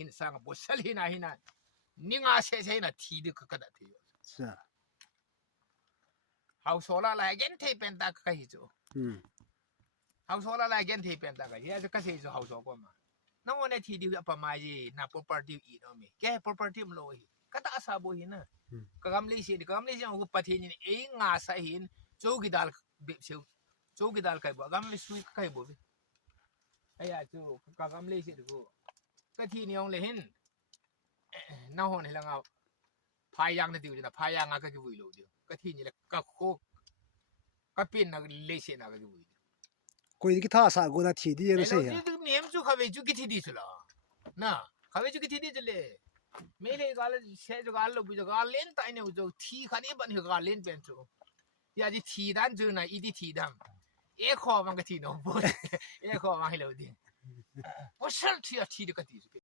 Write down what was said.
หินสร้างบุษลีนะหินะนี่งาเซ่ๆนะทีดึกก็ได้ที是啊เฮาโซลาไลเกนเทเป็นตาก็ฮิจูเฮาโซลาไลเกนเทเป็นตาก็ฮิจะก็เซ่จูเฮาโซก็มาน้องวันนี้ทีดีอะปะมาจีน่ะ property อีโนมีแก property มโลหิก็ตาอาซาบุหินะก็กำลิสิก็กำลิสิอุปฏินี่เองงาซะหินจูกิดาลเบชิวจูกิดาลไคบ่กำลิสุยไคบ่ไอ้ยาจูก็กำลิสิดูก็ทีนี้องเลยหินน้าหอนให้ละงาพายางนะดิวจ้ะพายางก็กิบุยโลดิก็ทีนี้แหละก็โคก็เป็นนะเลเซนะก็กิบุยคุยที่ท่าสากูนาทีดีรู้สินี่ดูเนี่ยมันจูเขาเวจูกิทีดีสุดละนะเขาเวจูกิทีดีจุเลยไม่เลยก็เลยเชื่อจูก็เลยบุจูก็เล่นตายเนี่ยจูทีขันนี้บันทึกก็เล่นเป็นจูยาจีทีดันจูนะอีดีทีดันเอข้อมันก็ทีโน่บุเอข้อมันให้เราดิว่าเชื่อทีอะทีเด็กก็ทีสุด